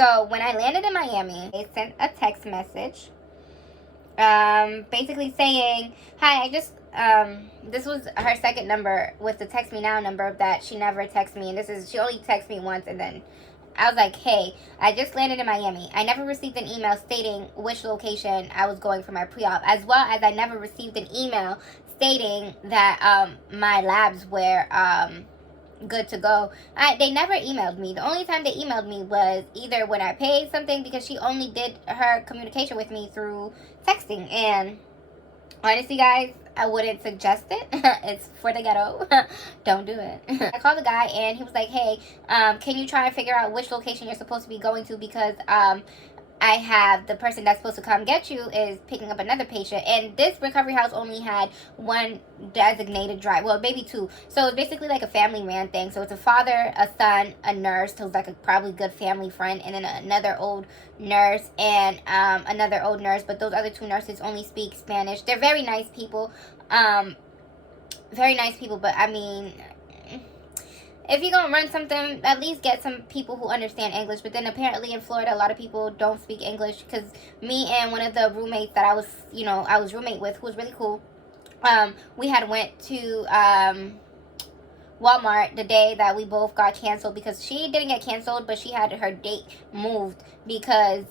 So when I landed in Miami, they sent a text message, basically saying, "Hi, I just this was her second number with the text me now number that she never texted me, and she only texted me once, and then I was like, hey, I just landed in Miami. I never received an email stating which location I was going for my pre-op, as well as I never received an email stating that my labs were good to go. They never emailed me. The only time they emailed me was either when I paid something, because she only did her communication with me through texting. And honestly, guys, I wouldn't suggest it. It's for the ghetto. Don't do it. I called the guy and he was like, hey, can you try and figure out which location you're supposed to be going to, because I have the person that's supposed to come get you is picking up another patient, and this recovery house only had one designated driver, well, maybe two. So it's basically like a family man thing. So it's a father, a son, a nurse who's like a probably good family friend, and then another old nurse and another old nurse. But those other two nurses only speak Spanish. They're very nice people, but I mean, if you're gonna run something, at least get some people who understand English. But then apparently in Florida, a lot of people don't speak English, because me and one of the roommates that I was roommate with, who was really cool, we had went to Walmart the day that we both got canceled, because she didn't get canceled, but she had her date moved because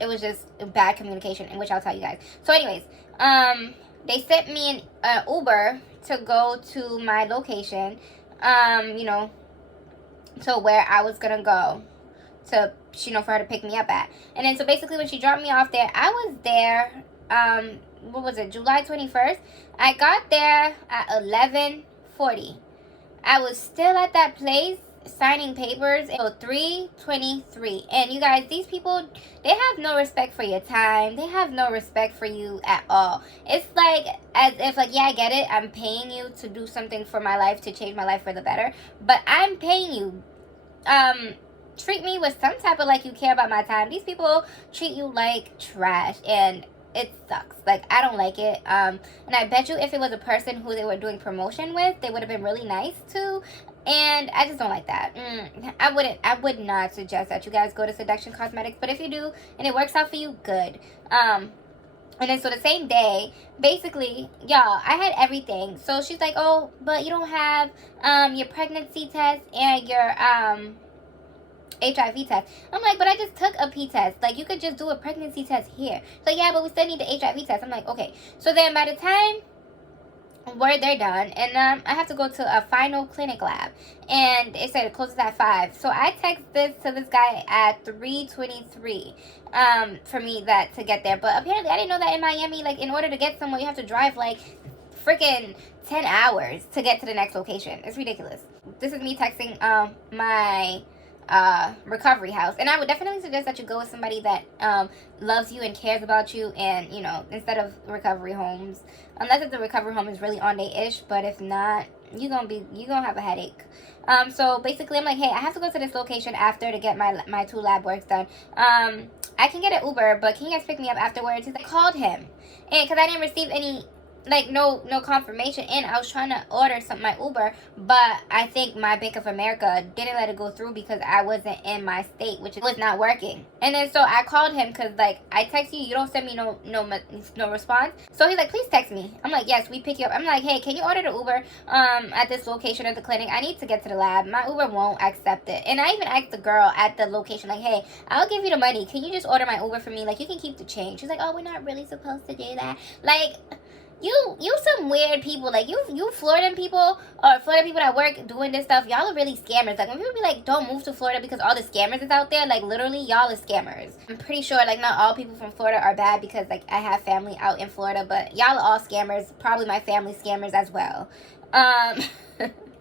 it was just bad communication, in which I'll tell you guys. So anyways, they sent me an Uber to go to my location, to where I was gonna go to, for her to pick me up at. And then so basically when she dropped me off there, I was there, what was it, July 21st? I got there at 11:40. I was still at that place signing papers until 3:23. And you guys, these people, they have no respect for your time. They have no respect for you at all. It's like as if, like, yeah, I get it, I'm paying you to do something for my life, to change my life for the better, but I'm paying you. Treat me with some type of, like, you care about my time. These people treat you like trash, and it sucks. Like, I don't like it. And I bet you if it was a person who they were doing promotion with, they would have been really nice to. And I just don't like that. I would not suggest that you guys go to Seduction Cosmetics. But if you do and it works out for you, good. And then so the same day, basically, y'all, I had everything. So she's like, oh, but you don't have your pregnancy test and your HIV test. I'm like, but I just took a P test. Like, you could just do a pregnancy test here. So yeah, but we still need the HIV test. I'm like, okay. So then by the time they're done, and I have to go to a final clinic lab, and it said it closes at 5. So I text this to this guy at 3:23 for me to get there. But apparently I didn't know that in Miami, like, in order to get somewhere, you have to drive like freaking 10 hours to get to the next location. It's ridiculous. This is me texting my recovery house, and I would definitely suggest that you go with somebody that loves you and cares about you, and instead of recovery homes, unless if the recovery home is really on day ish. But if not, you're gonna have a headache. So basically I'm like, hey, I have to go to this location after to get my 2 lab works done. I can get an Uber, but can you guys pick me up afterwards? I called him, and because I didn't receive any, like, no confirmation, and I was trying to order my Uber, but I think my Bank of America didn't let it go through because I wasn't in my state, which was not working. And then so I called him, because, like, I text you don't send me no response. So he's like, please text me. I'm like, yes, we pick you up. I'm like, hey, can you order the Uber at this location at the clinic? I need to get to the lab. My Uber won't accept it. And I even asked the girl at the location, like, hey, I'll give you the money, can you just order my Uber for me? Like, you can keep the change. She's like, oh, we're not really supposed to do that. Like, you some weird people. Like, you Floridian people, or Florida people that work doing this stuff, y'all are really scammers. Like, when people be like, don't move to Florida because all the scammers is out there, like, literally, y'all are scammers. I'm pretty sure, like, not all people from Florida are bad, because, like, I have family out in Florida, but y'all are all scammers. Probably my family scammers as well. I'm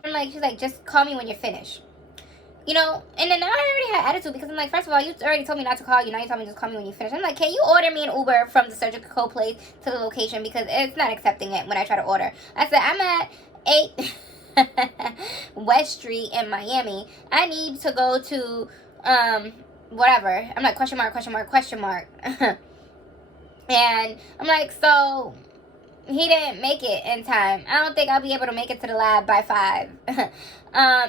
like, she's like, just call me when you're finished. And then I already had attitude, because I'm like, first of all, you already told me not to call you. Now you told me just call me when you finish. I'm like, can you order me an Uber from the surgical place to the location, because it's not accepting it when I try to order. I said, I'm at 8 West Street in Miami. I need to go to whatever. I'm like, question mark. And I'm like, so he didn't make it in time. I don't think I'll be able to make it to the lab by 5.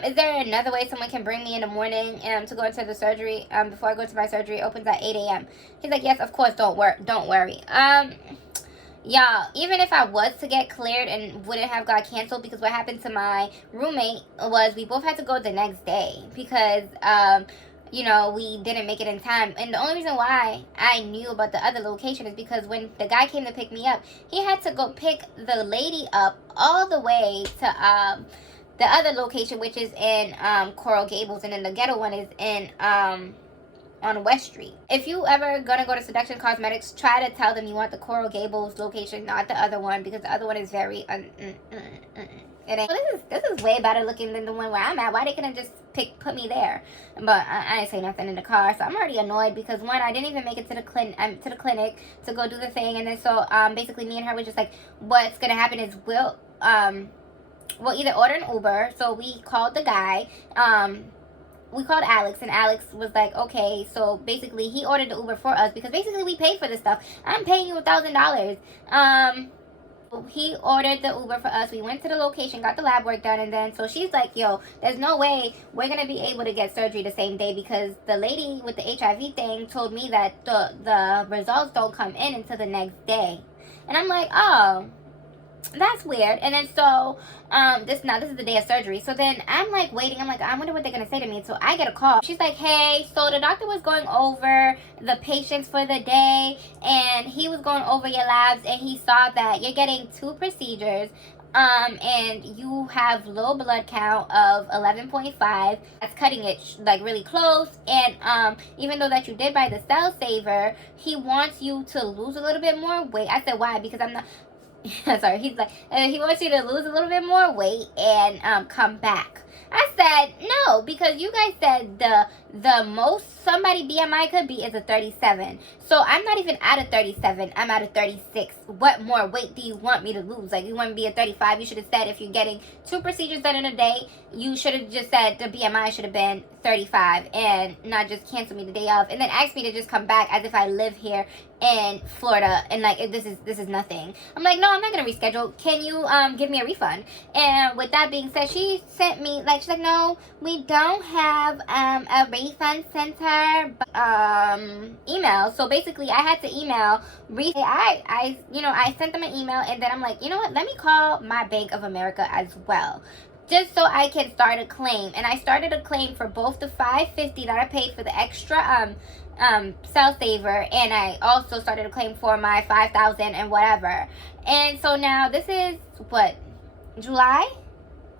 Is there another way someone can bring me in the morning to go into the surgery before I go to my surgery? It opens at 8 a.m. He's like, yes, of course, don't worry. Y'all, even if I was to get cleared and wouldn't have got canceled, because what happened to my roommate was we both had to go the next day because you know, we didn't make it in time. And the only reason why I knew about the other location is because when the guy came to pick me up, he had to go pick the lady up all the way to the other location, which is in Coral Gables, and then the ghetto one is in on West Street. If you ever gonna go to Seduction Cosmetics, try to tell them you want the Coral Gables location, not the other one, because the other one is very it ain't. This is way better looking than the one where I'm at. Why they couldn't just put me there? But I ain't say nothing in the car, so I'm already annoyed because one, I didn't even make it to the clinic to go do the thing, and then so basically me and her were just like, what's gonna happen is we'll either order an Uber. So we called the guy. We called Alex, and Alex was like, okay, so basically he ordered the Uber for us because basically we paid for this stuff. I'm paying you $1,000. He ordered the Uber for us. We went to the location, got the lab work done, and then so she's like, yo, there's no way we're gonna be able to get surgery the same day because the lady with the HIV thing told me that the results don't come in until the next day. And I'm like, oh, that's weird. And then so this is the day of surgery, so then I'm like waiting, I'm like, I wonder what they're gonna say to me. So I get a call. She's like, hey, so the doctor was going over the patients for the day, and he was going over your labs, and he saw that you're getting 2 procedures, and you have low blood count of 11.5. That's cutting it like really close. And even though that you did buy the cell saver, he wants you to lose a little bit more weight. I said, why? Because I'm not sorry. He's like, he wants you to lose a little bit more weight and come back. I said no, because you guys said the most somebody BMI could be is a 37. So I'm not even at a 37. I'm at a 36. What more weight do you want me to lose? Like, you want me to be a 35? You should have said if you're getting 2 procedures done in a day, you should have just said the BMI should have been 35 and not just cancel me the day of and then ask me to just come back as if I live here in Florida and like this is nothing. I'm like, no, I'm not gonna reschedule. Can you give me a refund? And with that being said, she sent me like, she's like, no, we don't have a refund center email. So basically I had to email I sent them an email, and then I'm like, you know what, let me call my Bank of America as well, just so I can start a claim. And I started a claim for both the $550 that I paid for the extra cell saver, and I also started a claim for my $5,000 and whatever. And so now this is what, July?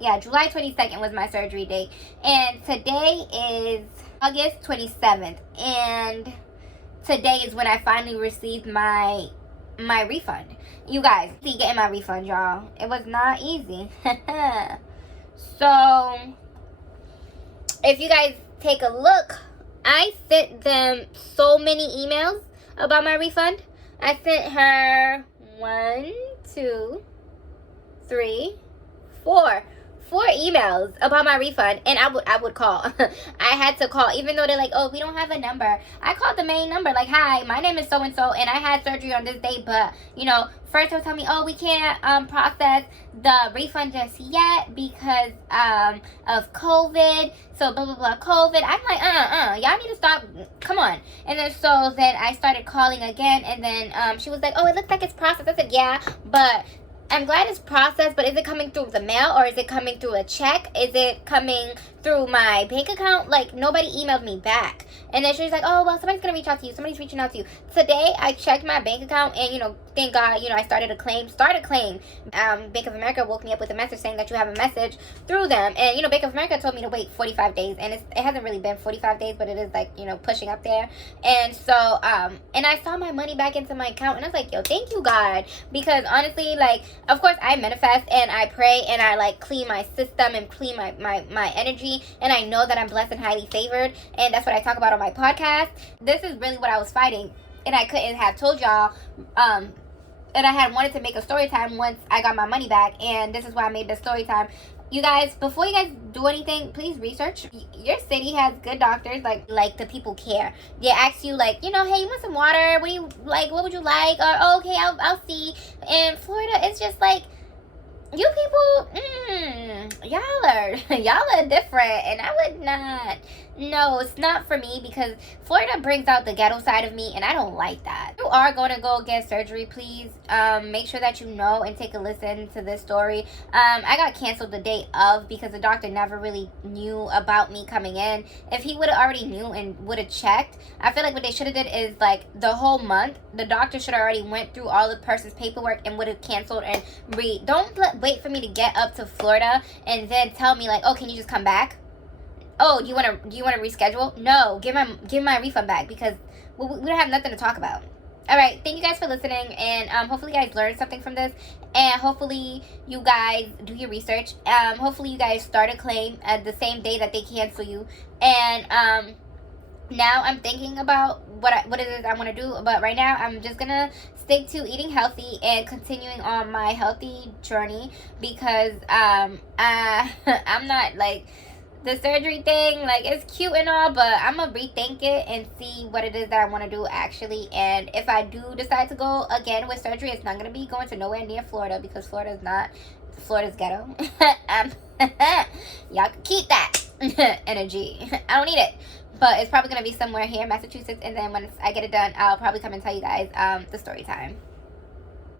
Yeah, July 22nd was my surgery date, and today is August 27th, and today is when I finally received my refund. You guys, see, getting my refund, y'all, it was not easy. So if you guys take a look, I sent them so many emails about my refund. I sent her 1, 2, 3, 4 emails about my refund, and I would call. I had to call, even though they're like, oh, we don't have a number. I called the main number, like, hi, my name is so and so, and I had surgery on this day, but you know, first they'll tell me, oh, we can't process the refund just yet because of COVID. So blah blah blah COVID. I'm like, y'all need to stop. Come on. And then so then I started calling again, and then she was like, oh, it looks like it's processed. I said, yeah, but I'm glad it's processed, but is it coming through the mail, or is it coming through a check? Is it coming through my bank account? Like, nobody emailed me back. And then she was like, oh, well, somebody's going to reach out to you. Somebody's reaching out to you. Today, I checked my bank account, and, you know, thank God, you know, I started a claim. Bank of America woke me up with a message saying that you have a message through them. And, you know, Bank of America told me to wait 45 days. And it hasn't really been 45 days, but it is, like, you know, pushing up there. And so, and I saw my money back into my account. And I was like, yo, thank you, God. Because, honestly, like, of course, I manifest and I pray and I, like, clean my system and clean my energy. And I know that I'm blessed and highly favored. And that's what I talk about on my podcast. This is really what I was fighting. And I couldn't have told y'all, and I had wanted to make a story time once I got my money back, and this is why I made the story time. You guys, before you guys do anything, please research. Your city has good doctors, like the people care. They ask you, like, you know, hey, you want some water? What do you like? What would you like? Or, oh, okay, I'll see. In Florida, it's just like, you people, y'all are different, and I would not. No, it's not for me, because Florida brings out the ghetto side of me, and I don't like that. If you are going to go get surgery, please make sure that you know and take a listen to this story. I got canceled the day of because the doctor never really knew about me coming in. If he would have already knew and would have checked, I feel like what they should have did is, like, the whole month, the doctor should have already went through all the person's paperwork and would have canceled and don't wait for me to get up to Florida and then tell me, like, oh, can you just come back? Oh, do you want to reschedule? No, give my refund back, because we don't have nothing to talk about. All right, thank you guys for listening, and hopefully you guys learned something from this, and hopefully you guys do your research. Hopefully you guys start a claim at the same day that they cancel you, and now I'm thinking about what it is I want to do, but right now I'm just gonna stick to eating healthy and continuing on my healthy journey, because I'm not, like, the surgery thing, like, it's cute and all, but I'm gonna rethink it and see what it is that I want to do actually. And if I do decide to go again with surgery, it's not gonna be going to nowhere near Florida, because Florida's ghetto. Y'all can keep that energy. I don't need it. But it's probably gonna be somewhere here in Massachusetts, and then when I get it done, I'll probably come and tell you guys the story time.